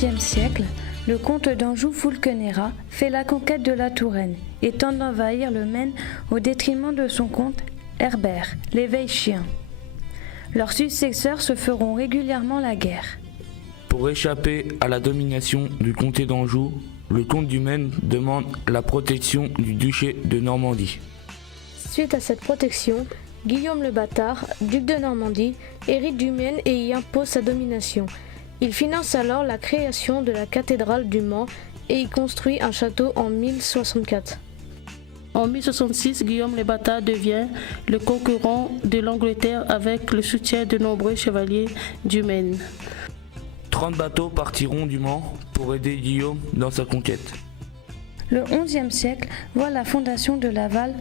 XIe siècle, le comte d'Anjou Fulkenera fait la conquête de la Touraine et tente d'envahir le Maine au détriment de son comte Herbert, l'éveil-chien. Leurs successeurs se feront régulièrement la guerre. Pour échapper à la domination du comté d'Anjou, le comte du Maine demande la protection du duché de Normandie. Suite à cette protection, Guillaume le Bâtard, duc de Normandie, hérite du Maine et y impose sa domination. Il finance alors la création de la cathédrale du Mans et y construit un château en 1064. En 1066, Guillaume le Bâtard devient le concurrent de l'Angleterre avec le soutien de nombreux chevaliers du Maine. 30 bateaux partiront du Mans pour aider Guillaume dans sa conquête. Le XIe siècle voit la fondation de Laval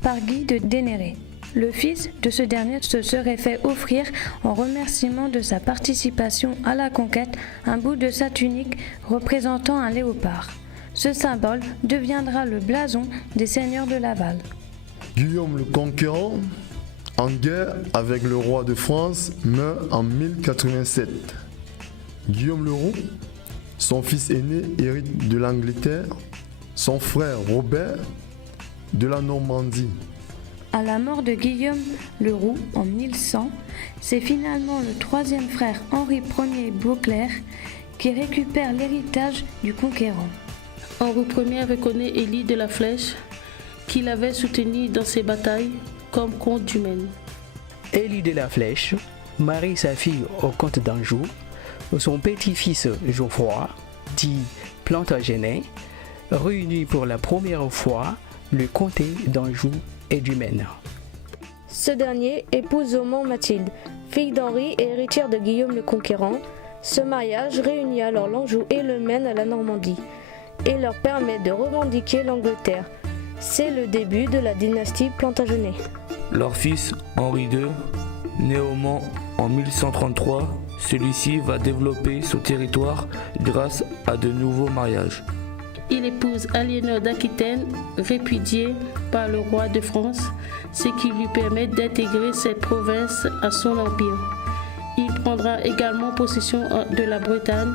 par Guy de Dénéré. Le fils de ce dernier se serait fait offrir, en remerciement de sa participation à la conquête, un bout de sa tunique représentant un léopard. Ce symbole deviendra le blason des seigneurs de Laval. Guillaume le Conquérant, en guerre avec le roi de France, meurt en 1087. Guillaume le Roux, son fils aîné, hérite de l'Angleterre, son frère Robert de la Normandie. À la mort de Guillaume le Roux en 1100, c'est finalement le troisième frère Henri Ier Beauclerc qui récupère l'héritage du conquérant. Henri Ier reconnaît Élie de la Flèche, qu'il avait soutenu dans ses batailles, comme comte du Maine. Élie de la Flèche marie sa fille au comte d'Anjou. Son petit-fils Geoffroy, dit Plantagenet, réunit pour la première fois le comté d'Anjou et du Maine. Ce dernier épouse au Mans Mathilde, fille d'Henri et héritière de Guillaume le Conquérant. Ce mariage réunit alors l'Anjou et le Maine à la Normandie et leur permet de revendiquer l'Angleterre. C'est le début de la dynastie Plantagenet. Leur fils Henri II, né au Mans en 1133, celui-ci va développer son territoire grâce à de nouveaux mariages. Il épouse Aliénor d'Aquitaine, répudiée par le roi de France, ce qui lui permet d'intégrer cette province à son empire. Il prendra également possession de la Bretagne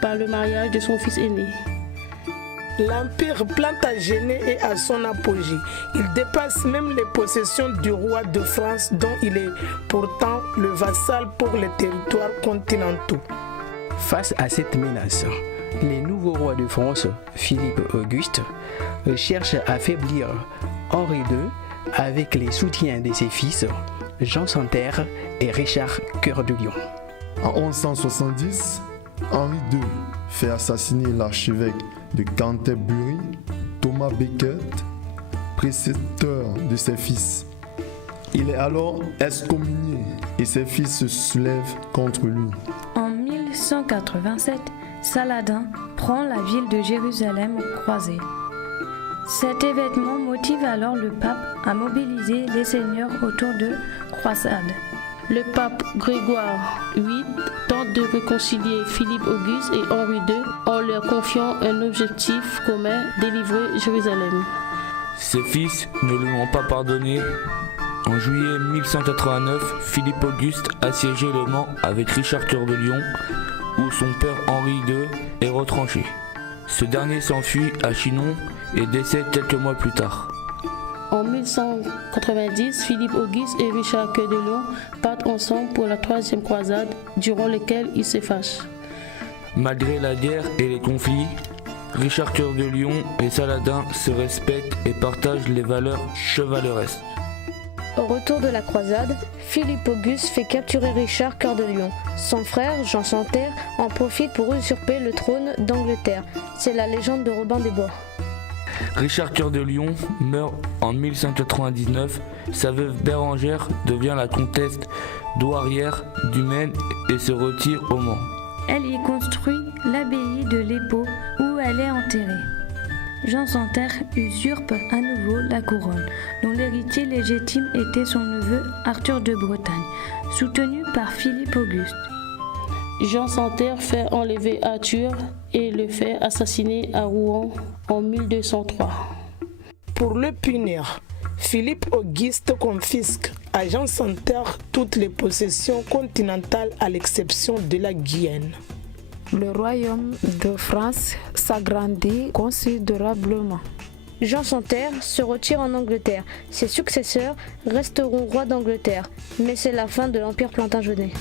par le mariage de son fils aîné. L'empire Plantagenet est à son apogée. Il dépasse même les possessions du roi de France dont il est pourtant le vassal pour les territoires continentaux. Face à cette menace, les nouveaux rois de France, Philippe Auguste, cherchent à affaiblir Henri II avec les soutiens de ses fils, Jean Santerre et Richard Cœur de Lion. En 1170, Henri II fait assassiner l'archevêque de Canterbury, Thomas Becket, précepteur de ses fils. Il est alors excommunié et ses fils se soulèvent contre lui. En 1187, Saladin prend la ville de Jérusalem aux croisées. Cet événement motive alors le pape à mobiliser les seigneurs autour de croisades. Le pape Grégoire VIII tente de réconcilier Philippe Auguste et Henri II en leur confiant un objectif commun, délivrer Jérusalem. Ses fils ne lui ont pas pardonné. En juillet 1189, Philippe Auguste assiégeait le Mans avec Richard Cœur de Lion, où son père Henri II est retranché. Ce dernier s'enfuit à Chinon et décède quelques mois plus tard. En 1190, Philippe Auguste et Richard Cœur de Lion partent ensemble pour la troisième croisade, durant laquelle ils se fâchent. Malgré la guerre et les conflits, Richard Cœur de Lion et Saladin se respectent et partagent les valeurs chevaleresques. Au retour de la croisade, Philippe Auguste fait capturer Richard Cœur de Lion. Son frère, Jean Santerre, en profite pour usurper le trône d'Angleterre. C'est la légende de Robin des Bois. Richard Cœur de Lion meurt en 1199. Sa veuve Bérengère devient la comtesse douairière du Maine et se retire au Mans. Elle y construit l'abbaye de l'Épau où elle est enterrée. Jean Santerre usurpe à nouveau la couronne, dont l'héritier légitime était son neveu Arthur de Bretagne, soutenu par Philippe Auguste. Jean Santerre fait enlever Arthur et le fait assassiner à Rouen en 1203. Pour le punir, Philippe Auguste confisque à Jean Santerre toutes les possessions continentales à l'exception de la Guyenne. le royaume de France s'agrandit considérablement. Jean sans terre se retire en Angleterre. Ses successeurs resteront rois d'Angleterre, mais c'est la fin de l'Empire plantagenet.